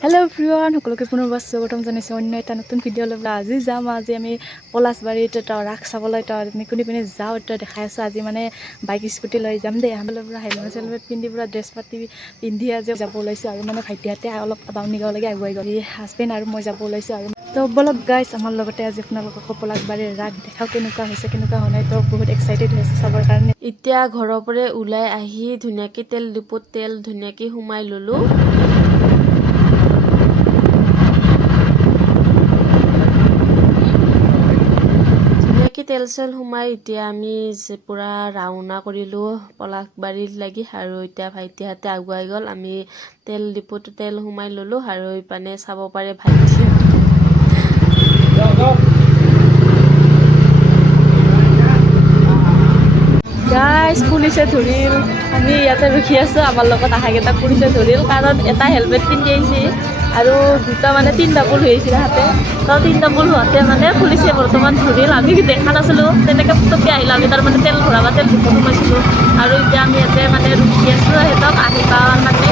Hello everyone সকলোকে পুনৰবাৰ স্বাগতম জনাইছোঁ অন্য এটা নতুন ভিডিঅ' লৈ আজি যাম আজি আমি পলাশবাৰীত ৰাস চাবলৈ আমি কোনে কোনে যাওঁ এটা দেখাই আছোঁ আজি মানে বাইক স্কুটি লৈ যাম দেই আমাৰ পৰা হেলমেট পিন্ধি পুৰা ড্ৰেছ পাতি পিন্ধি আজি যাব ওলাইছোঁ আৰু মানে ভাইটিহঁতে অলপ বাউনী গাঁৱলৈকে আগুৱাই গ'ল হাজবেণ্ড আৰু মই যাব ওলাইছোঁ আৰু তো বলক গাইছ আমাৰ লগতে আজি আপোনালোকক পলাশবাৰীৰ ৰাস দেখাওঁ কেনেকুৱা হৈছে কেনেকুৱা হোৱা নাই তো বহুত এক্সাইটেড হৈছে চাবৰ কাৰণে এতিয়া ঘৰৰ পৰা ওলাই আহি ধুনীয়াকৈ তেল ডিপুত তেল ধুনীয়াকৈ সোমাই ল'লোঁ তেল চেল সোমাই এতিয়া আমি পুৰা ৰাওনা কৰিলোঁ পলাশবাৰীত লাগি আৰু এতিয়া ভাইটিহঁতে আগুৱাই গ'ল আমি তেল ডিপুত তেল সোমাই ল'লোঁ আৰু ইপানে চাব পাৰে ভাইটি গাইছ পুলিচে ধৰিল আমি ইয়াতে ৰখি আছোঁ আমাৰ লগত আহাকেইটা পুলিচে ধৰিল কাৰণ এটা হেলমেট পিন্ধি আহিছে আৰু দুটা মানে তিনিটা পুল হৈ আহিছিলে হাতে তো তিনিটা পুল হোৱাতে মানে পুলিচে বৰ্তমান ধৰিল আমি দেখা নাছিলোঁ তেনেকৈ পটককৈ আহিলোঁ আমি তাৰমানে তেল ভৰাবা তেল ডিপুত সোমাইছিলোঁ আৰু এতিয়া আমি ইয়াতে মানে ৰখি আছোঁ সিহঁতক আহি পাৱাৰ মানে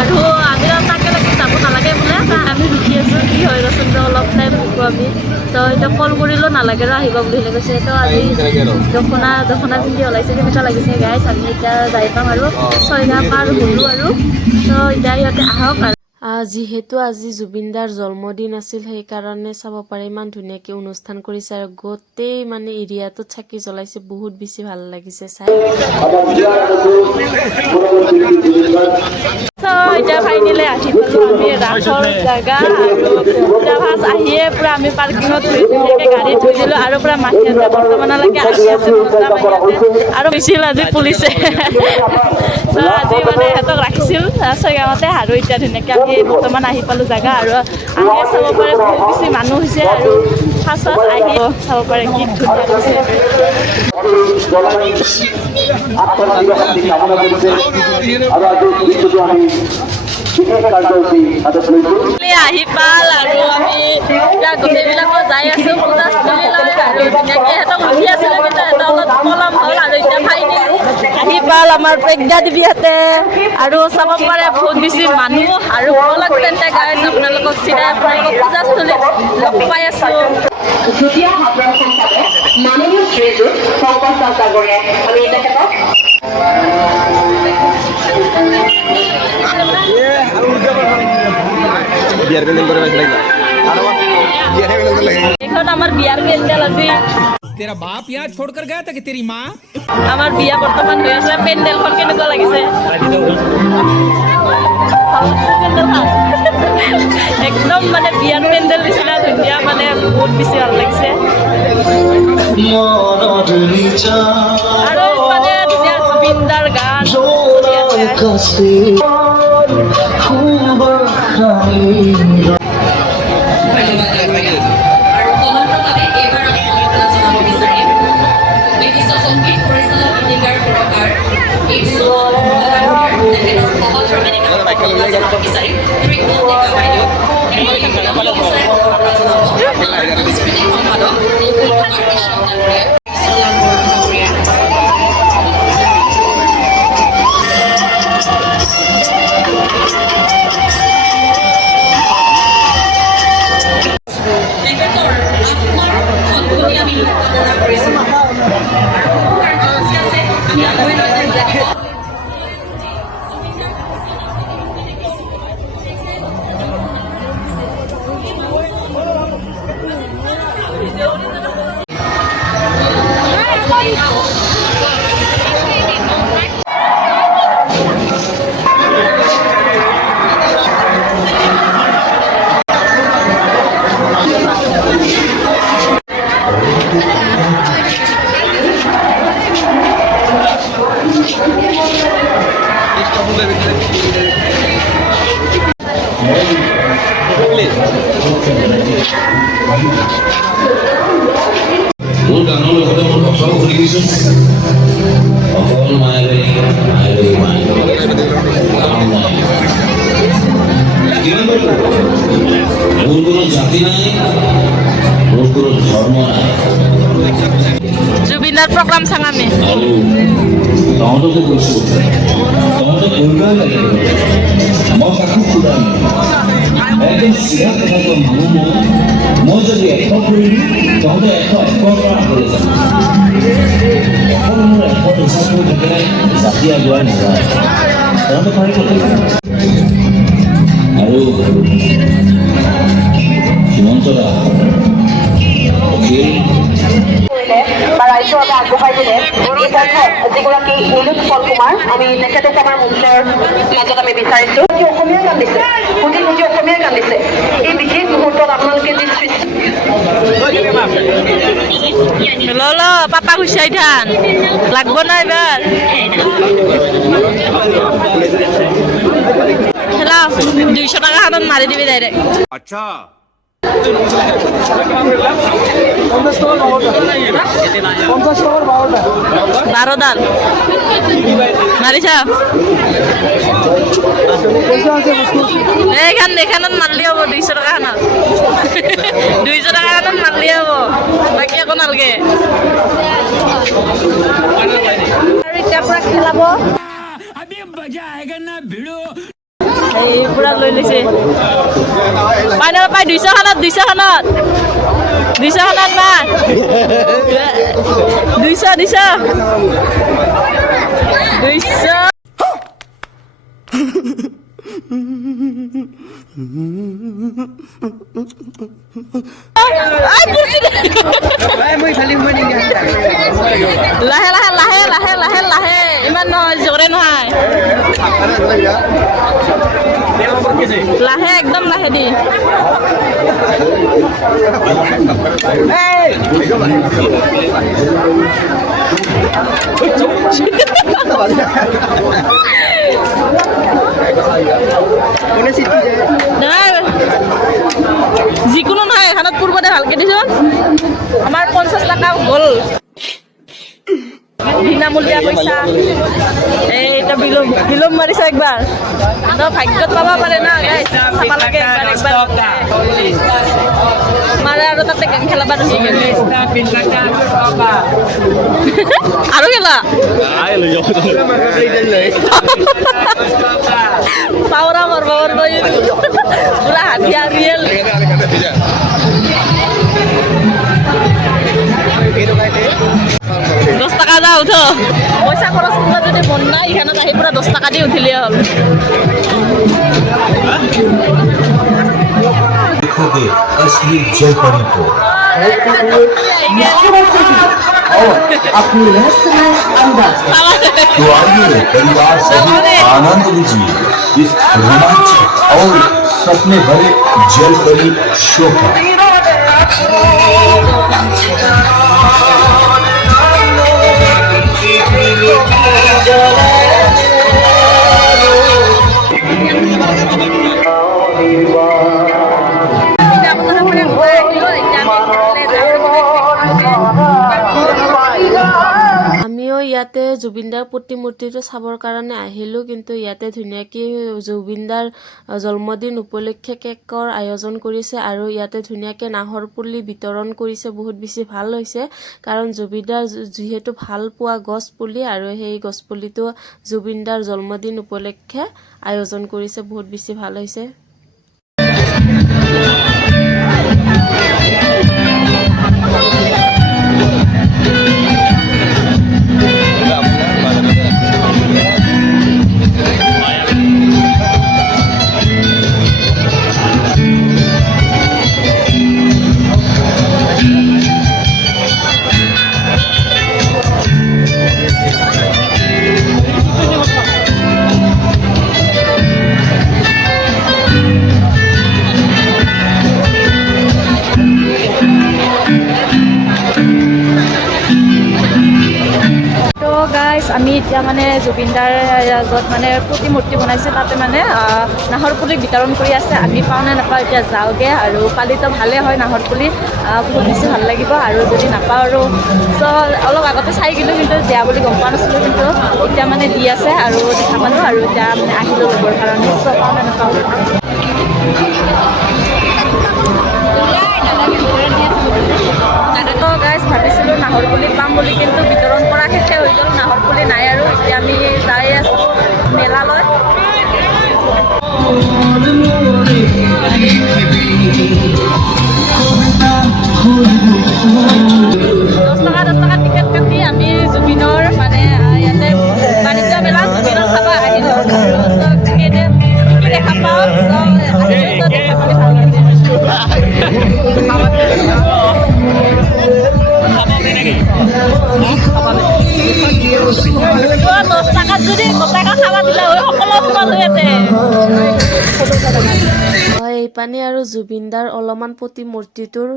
আৰু আমি তাকে লাগি যাব নালাগে বোলে আমি ৰখি আছোঁ কি হয় ৰচোন অলপ টাইম ৰখোঁ আমি তো এতিয়া কল কৰিলেও নালাগে আৰু আহিব বুলি কৈছে তো আজি দখনা পিন্ধি ওলাইছে কেনেকুৱা লাগিছে গাইছ আমি এতিয়া যাই পাম আৰু 6 গাঁও পাৰ হ'লোঁ আৰু তো এতিয়া ইয়াতে আহক আৰু যিহেতু আজি জুবিনদাৰ জন্মদিন আছিল সেইকাৰণে চাব পাৰে ইমান ধুনীয়াকৈ অনুষ্ঠান কৰিছে আৰু গোটেই মানে এৰিয়াটোত চাকি জ্বলাইছে বহুত বেছি ভাল লাগিছে চাই এতিয়া ফাইনেলি আহি পালোঁ আমি ৰাসৰ জেগা আৰু এতিয়া ফাৰ্ষ্ট আহিয়ে পূৰা আমি পাৰ্কিঙত ধুনীয়াকৈ গাড়ী থৈ দিলোঁ আৰু পূৰা মাহীহঁতে বৰ্তমানলৈকে আহি আছে আৰু হৈছিল আজি পুলিচে আজি মানে সিহঁতক ৰাখিছিল 6 গাঁৱতে আৰু এতিয়া ধুনীয়াকৈ আমি বৰ্তমান আহি পালোঁ জেগা আৰু আহিয়ে চাব পাৰে বহুত বেছি মানুহ হৈছে আৰু ফাৰ্ষ্ট আহি চাব পাৰে কি ধুনীয়া আহি পাল আৰু আমি এতিয়া গোটেইবিলাকো যাই আছোঁ পূজা স্থলীলৈ আৰু ধুনীয়াকৈ সিহঁতক ৰখি আছিলোঁ কিন্তু সিহঁতক অলপ পলম হ'ল আৰু এতিয়া ফাইনেল আহি পাল আমাৰ প্ৰজ্ঞা দেৱীহঁতে আৰু চাব পাৰে বহুত বেছি মানুহ আৰু অলপ তেন্তে গাইছ আপোনালোকক চিধাই আপোনালোকক পূজাস্থলীত লগ পাই আছোঁ মাননীয় শ্ৰীযুত শংকৰ দাস ডাঙৰীয়াই আমি তেখেতক এখন আমার বিয়ার পেন্ডেল আজি तेरा बाप यहाँ छोड़कर गया था कि तेरी माँ আমার বিয়া বর্তমান হয়ে আছে পেন্ডেলখন কেনেকুৱা লাগিছে একদম মানে বিয়াৰ পেন্ডেল নিচিনা ধুনীয়া মানে বহুত বেছি ভাল লাগিছে আৰু মানে ধুনীয়া জুবিনদাৰ গান মোৰ গানৰ লগতে মোৰ কথাও শুনি দিছোঁ অকল মায়াবাৰী মোৰ কোনো জাতি নাই মোৰ কোনো ধৰ্ম নাই জুবিনদাৰ প্ৰগ্ৰাম চাম আমি আৰু তহঁতকো কৈছোঁ তহঁতে কৰিবই লাগিব মই কাকো সুধা নাই একদম চিধা কথা কোৱা মানুহ মই যদি এশ কৰিলোঁ তহঁতে এশ পৰা আগলৈ যাম মোৰ এশ হিচাপ কৰি থাকিলে জাতি আগুৱাই নাযায় তহঁতে পাৰিব আৰু হিমন্ত দা বা ৰাইজৰ বাবে আগবঢ়াই দিলে এই পথত যিগৰাকী নীলোৎপল কুমাৰ আমি তেখেতক আমাৰ মঞ্চৰ মাজত আমি বিচাৰিছোঁ অসমীয়াই কান্দিছে কোটি কোটি অসমীয়াই কান্দিছে এই বিশেষ মুহূৰ্তত আপোনালোকে যি পাপা গুচাই থান লাগব না এবার খেলা 200 টাকা হাতত মারি দিবি ডাইরেক্ট अच्छा বারো দাল মারিছা এইখান এখানত মারলি হব 200 টাকা খানত 200 টাকা খানত মারলি হব বাকি একো নালগে আৰু এতিয়া পুৰা খেলাব अभी मजा आएगा ना भिड़ो এই পুৰা লৈ লৈছে পাই না পাই 200 খানত 200 খানত 200 খানত মাৰ 200 লাহে লাহে লাহে লাহে লাহে লাহে ইমান নহয় জোৰে নহয় লাহে একদম লাহে দি যিকোনো নহয় এখানত পূৰ্বতে ভালকে দিছোঁ আমাৰ 50 টাকা গ'ল বিনামূলীয়া পইচা এইটা বিলম্ব মাৰিছে একবাৰ তো ভাগ্যত পাব পাৰে না চাব লাগে একবাৰ মাৰে আৰু তাতে গেম খেলাব ধৰি গেলে আৰু খেলা পাৱৰা মাৰব পুৰা হাতিয়া ৰিয়েল 10 টাকা যা উঠ পইচা খৰচ কৰিব যদি মন নাই এখানত আহি পুৰা 10 টাকা দি উঠিলে হ'ল देखोगे असली जलपरी को और अपनी रहस्यमय अंदाज तो आइए परिवार सहित आनंद लीजिए इस रोमांचक और सपने भरे जलपरी शो का আমিও ইয়াতে জুবিনদাৰ প্ৰতিমূৰ্তিটো চাবৰ কাৰণে আহিলোঁ কিন্তু ইয়াতে ধুনীয়াকৈ জুবিনদাৰ জন্মদিন উপলক্ষে কেকৰ আয়োজন কৰিছে আৰু ইয়াতে ধুনীয়াকৈ নাহৰ পুলি বিতৰণ কৰিছে বহুত বেছি ভাল হৈছে কাৰণ জুবিনদাৰ যিহেতু ভাল পোৱা গছ পুলি আৰু সেই গছ পুলিটো জুবিনদাৰ জন্মদিন উপলক্ষে আয়োজন কৰিছে বহুত বেছি ভাল হৈছে আমি এতিয়া মানে জুবিনদাৰ য'ত মানে প্ৰতিমূৰ্তি বনাইছে তাতে মানে নাহৰ পুলি বিতৰণ কৰি আছে আমি পাওঁ নে নাপাওঁ এতিয়া যাওঁগৈ আৰু পালিতো ভালেই হয় নাহৰ পুলি বহুত বেছি ভাল লাগিব আৰু যদি নাপাওঁ আৰু চ' অলপ আগতে চাই গ'লোঁ কিন্তু দিয়া বুলি গম পোৱা নাছিলোঁ কিন্তু এতিয়া মানে দি আছে আৰু দেখা পালোঁ আৰু এতিয়া মানে আহিলোঁ ল'বৰ কাৰণে চ' পাওঁ নে নাপাওঁ তো গাইজ ভাবিছিলোঁ নাহৰ পুলি পাম বুলি কিন্তু বিতৰণ কৰা শেষে হৈ গ'ল নাহৰ পুলি নাই আৰু এতিয়া আমি যাই আছোঁ মেলালৈ দহ টাকাত যদি গোটাকৈ খাব দিলে হয় সকলো সোমাল হৈ আছে ইপানে আৰু জুবিনদাৰ অলপমান প্ৰতিমূৰ্তিটোৰ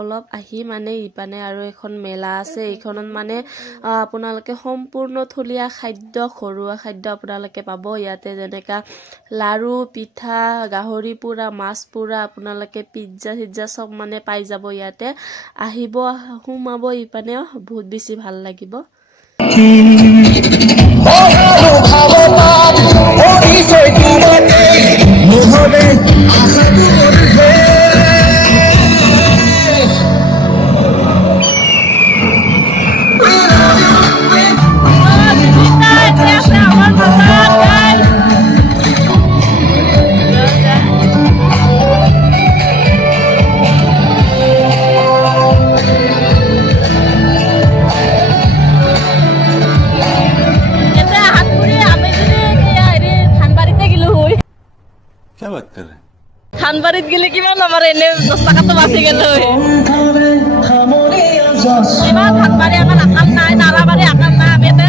অলপ আহি মানে ইপানে আৰু এখন মেলা আছে। এইখনত মানে আপোনালোকে সম্পূৰ্ণ থলুৱা খাদ্য, ঘৰুৱা খাদ্য আপোনালোকে পাব। ইয়াতে যেনেকা লাৰু, পিঠা, গাহৰি পোৰা, মাছ পোৰা, আপোনালোকে পিজ্জা চিজ্জা চব মানে পাই যাব ইয়াতে। আহিব, সোমাব ইপানে, বহুত বেছি ভাল লাগিব। খানবাৰীত গেলে কিমান আমাৰ এনে 10 টাকাটো বাচি গেল ইমান খানবাৰী আমাৰ আকাম নাই, নাৰাবাৰী আকাম নাই। আমি ইয়াতে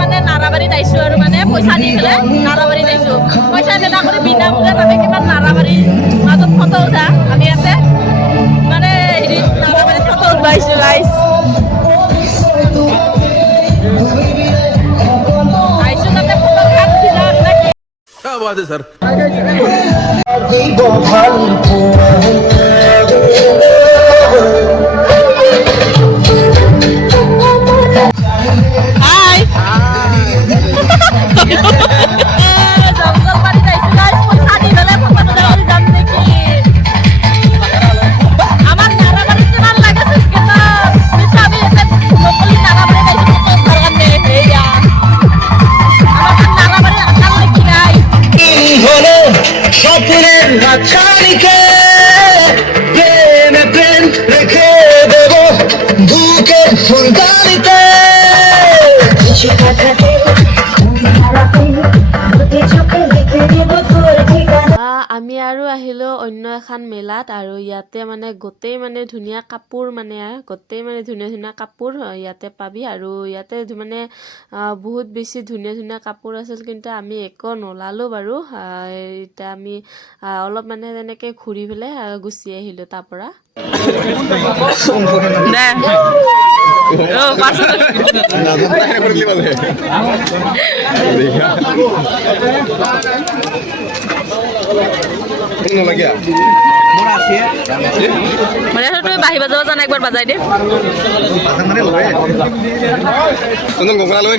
মানে নাৰাবাৰীত আহিছোঁ আৰু মানে পইচা দি পেলাই নাৰাবাৰীত আহিছোঁ। পইচা নেদা কৰি বিনামূলীয়াত আমি কিমান নাৰাবাৰীৰ মাজত ফটো উঠা। আমি ইয়াতে মানে হেৰি নাৰাবাৰীত ফটো উঠবা আহিছোঁ গাইছ। আহিছোঁ তাতে ফটো খাত উঠিলা নাকি? क्या बात है सर। হাই জংঘল বাড়ি যাইছো গাইস, পয়সা দি পেলাই ফটো তুলে কৰি যাম নেকি? আমার নারাবাড়িতে ভাল লাগেছে কিন্তু আমি এতে নকলি নারাবাড়ি যাইছি ফটো উঠার কারণে হেয়া আমার নারাবাড়ি আকাল নাকি নাই হলো স্বপ্নের রাজধানীকে প্রেমে প্রেম রেখে দেব বুকের ফুলদানিতে কিছু কাটাতে আমি আৰু আহিলোঁ অন্য এখন মেলাত। আৰু ইয়াতে মানে গোটেই মানে ধুনীয়া কাপোৰ মানে গোটেই মানে ধুনীয়া ধুনীয়া কাপোৰ ইয়াতে পাবি। আৰু ইয়াতে মানে বহুত বেছি ধুনীয়া ধুনীয়া কাপোৰ আছিল, কিন্তু আমি একো নলালোঁ বাৰু। এতিয়া আমি অলপ মানে তেনেকৈ ঘূৰি পেলাই গুচি আহিলোঁ তাৰ পৰা। মানে তুই বাহি বাজাব জানা, একবাৰ বাজাই দে। গগনা লৈ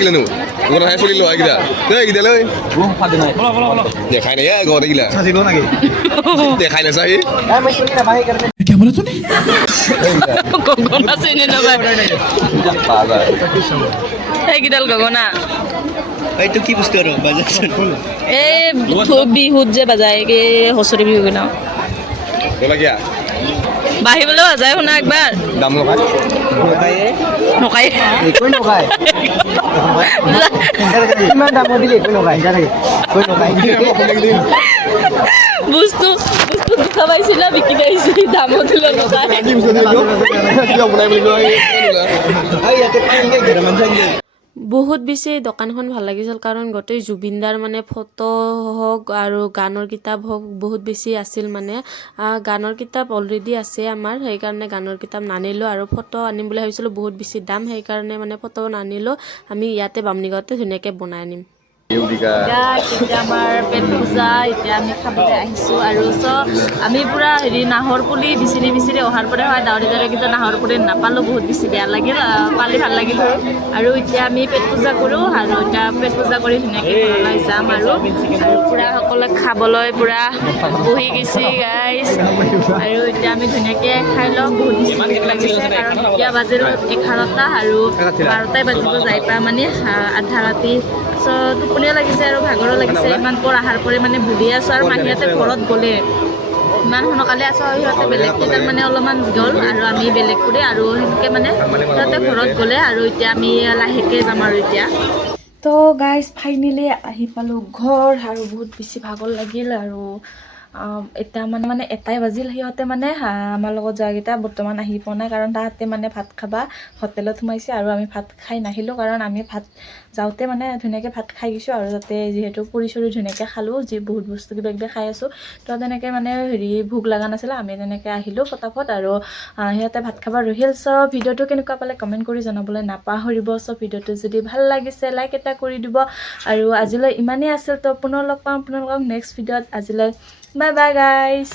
গিলা নো গগনা খাই চলি লোৱা গিলা গিলা লৈ দেখাই নাই গগনা গিলা দেখাই নাই চাহি গগনা চিনি নাপায় এইকেইডাল গগনা। এইটো কি বস্তু আৰু বাজাৰচোন এই বিহুত যে বাজায়, হুঁচৰি বিহু কিনা গিয়া বাহিবলৈ বাজায় শুনা একবাৰ দাম নকাই ইমান দাম দিলে একো নকাই বস্তু দেখা পাইছিলা বিকি পাইছি দামো দিলে নকাই। বহুত বেছি দোকানখন ভাল লাগিছিল, কাৰণ গোটেই জুবিনদাৰ মানে ফটো হওক আৰু গানৰ কিতাপ হওক বহুত বেছি আছিল। মানে গানৰ কিতাপ অলৰেডি আছে আমাৰ, সেইকাৰণে গানৰ কিতাপ নানিলোঁ। আৰু ফটো আনিম বুলি ভাবিছিলোঁ, বহুত বেছি দাম, সেইকাৰণে মানে ফটো নানিলোঁ। আমি ইয়াতে বামুণীগাঁৱতে ধুনীয়াকৈ বনাই আনিম। এতিয়া আমাৰ পেট পূজা, এতিয়া আমি খাবলৈ আহিছোঁ। আৰু আমি পূৰা হেৰি নাহৰ পুলি বিচিৰি অহাৰ পৰা হয় ডাউৰি কিন্তু নাহৰ পুলি নাপালোঁ, বহুত বেছি বেয়া লাগিল। পালি ভাল লাগিল হয়। আৰু এতিয়া আমি পেট পূজা কৰোঁ, আৰু এতিয়া পেট পূজা কৰি ধুনীয়াকৈ ঘৰলৈ যাম। আৰু পূৰা সকলোৱে খাবলৈ পূৰা বহি গৈছে গাইজ। আৰু এতিয়া আমি ধুনীয়াকৈ খাই লওঁ, বহুত বেছি ভোক লাগিছে, কাৰণ এতিয়া বাজিল 11টা আৰু 12টাই বাজিব যাই পাই মানে আধা ৰাতি। টোপনিও লাগিছে আৰু ভাগৰো লাগিছে, ইমান পৰ আহাৰ কৰি মানে বহি আছোঁ। আৰু মাহীহঁতে ঘৰত গ'লে ইমান সোনকালে আছোঁ, সিহঁতে বেলেগ কেইটাৰ মানে অলপমান গ'ল আৰু আমি বেলেগ কৰি আৰু সেনেকৈ মানে সিহঁতে ঘৰত গ'লে। আৰু এতিয়া আমি লাহেকৈ যাম আৰু এতিয়া তো গাইজ ফাইনেলি আহি পালোঁ ঘৰ আৰু বহুত বেছি ভাগৰ লাগিল আৰু এতিয়া মানে এটাই বাজিল সিহঁতে মানে আমাৰ লগত যোৱাকেইটা বৰ্তমান আহি পোৱা নাই কাৰণ তাহাঁতে মানে ভাত খাবা হোটেলত সোমাইছে আৰু আমি ভাত খাই নাহিলোঁ কাৰণ আমি ভাত যাওঁতে মানে ধুনীয়াকৈ ভাত খাই গৈছোঁ আৰু তাতে যিহেতু পুৰি চুৰি ধুনীয়াকৈ খালোঁ বহুত বস্তু কিবা কিবি খাই আছোঁ তো তেনেকৈ মানে ভোক লগা নাছিলে আমি তেনেকৈ আহিলোঁ ফটাফট আৰু সিহঁতে ভাত খাব ৰহিল চ' ভিডিঅ'টো কেনেকুৱা পালে কমেণ্ট কৰি জনাবলৈ নাপাহৰিব চ' ভিডিঅ'টো যদি ভাল লাগিছে লাইক এটা কৰি দিব আৰু আজিলৈ ইমানেই আছিল তো পুনৰ লগ পাম আপোনালোকক নেক্সট ভিডিঅ'ত আজিলৈ বাই বাই গাইজ